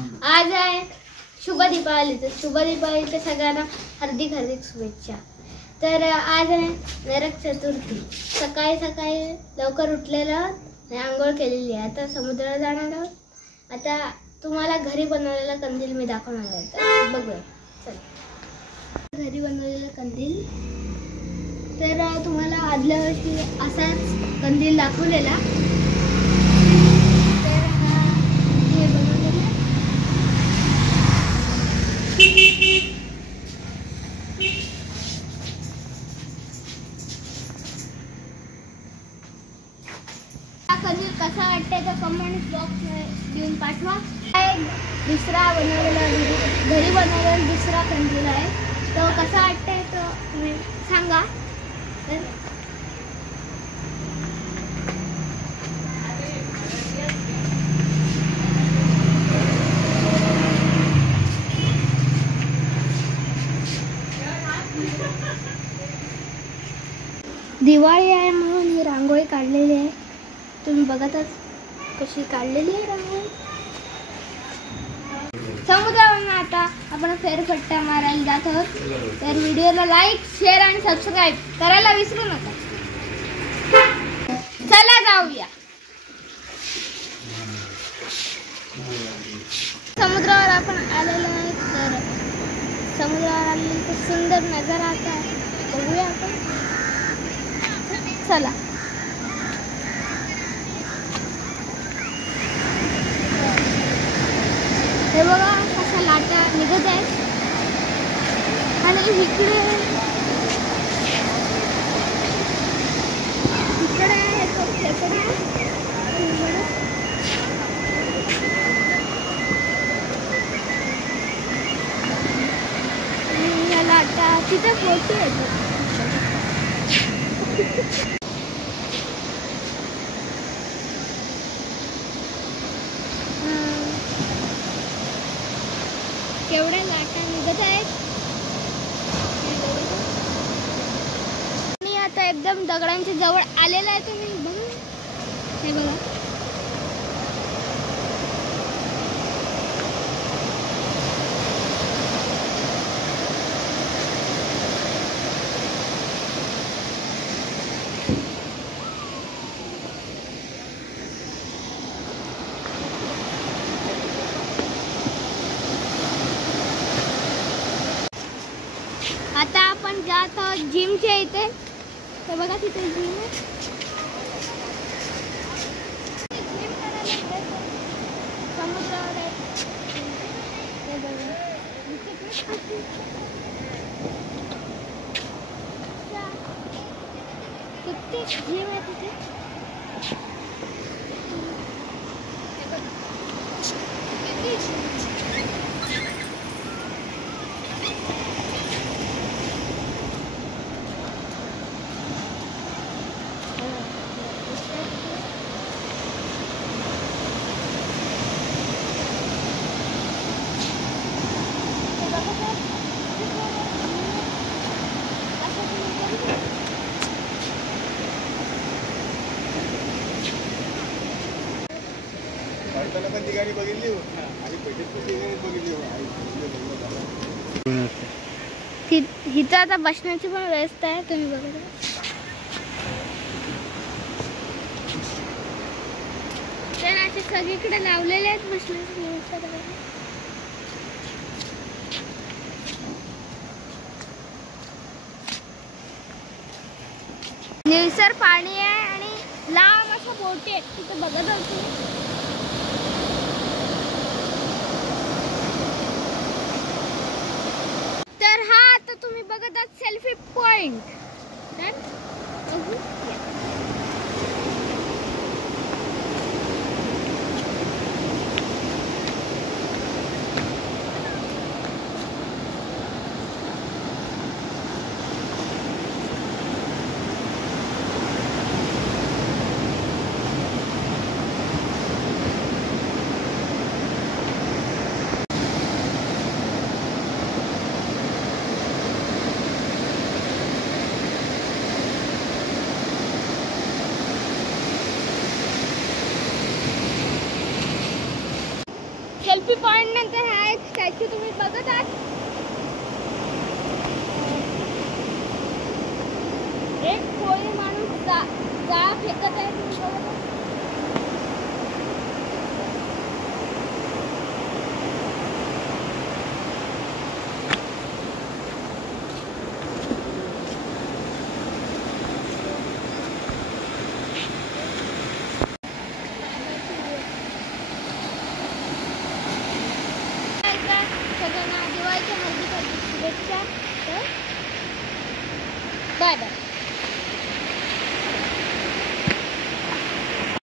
आज आहे शुभ दीपावलीच्या सगळ्यांना हार्दिक शुभेच्छा। तर आज आहे नरक चतुर्थी। सकाळी सकाळी लवकर उठलेलो आणि आंघोळ केलेली आहे। आता समुद्राला जाणार आहोत। आता तुम्हाला घरी बनवलेला कंदील मी दाखवणार आहे, तर बघूया। चला, घरी बनवलेला कंदील। तर तुम्हाला आदल्या वर्षी असाच कंदील दाखवलेला। तर हे बनवलेला कंदील कसा वाटते तर कमेंट बॉक्स मध्ये देऊन पाठवा। दुसरा बनवलेला घरी बनवलेला दुसरा कंदील आहे, तो कसा वाटते तो तुम्ही सांगा। दिवाळी आहे म्हणून ही रांगोळी काढलेली आहे। तुम्ही बघतच कशी काढलेली आहे रांगोळी। समुद्रावरून आता आपण फेरफटका मारायला जात आहोत। तर व्हिडिओला लाईक, शेअर आणि सबस्क्राईब करायला विसरू नका। चला जाऊया। समुद्रावर आपण आलेलो आहे। तर समुद्रावर आलेली खूप सुंदर नजारा आता बघूया आपण। चला, हे बघा कशा लाटा निघत आहेत। आणि इकडे या लाटा तिथे मोठी आहेत। केवढ्या लाटा निघत आहेत। आणि आता एकदम दगडांच्या जवळ आलेला आहे। तुम्ही बघा, हे बघा। आता आपण जात आहोत जिमच्या इथे। तर बघा तिथे जिम आहे। जिम करायला समुद्रावर आहे। ते बघा किती जिम आहे तिथे। गाडी बघितली आणि बघितली। इथं आता बसण्याची पण व्यवस्था आहे, तुम्ही बघा। तर असे सगळीकडे लावलेले आहेत बसण्याची व्यवस्था। निळसर पाणी आहे आणि लांब असं बोटी आहे तिथे बघत होते। तर हा आता तुम्ही बघत आहात सेल्फी पॉइंट। सेल्फी पॉइंट नंतर हा एक स्टॅच्यू तुम्ही बघत आहात. एक कोळी माणूस जाळ फेकत आहे तुम्ही बघत आहात. सगळ्यांना दिवाळीच्या हार्दिक शुभेच्छा. Bye bye.